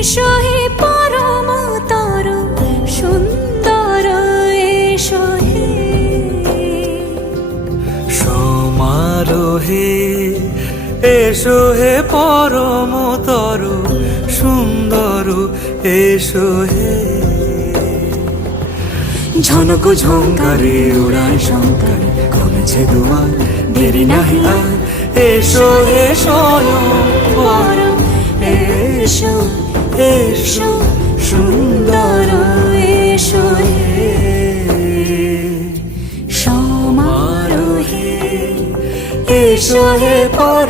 এসো হে পরমতর সুন্দর এসো হে সমারোহে এসো হে পরমতর সুন্দর এসো হে ঝনক ঝঙ্কারে উড়ায় শঙ্কার খুলেছে দুয়ার দেরি নাহি আর এসো হে স্বয়ং বর এসো এসো সুন্দর এসো হে সমারোহে এসো হে পর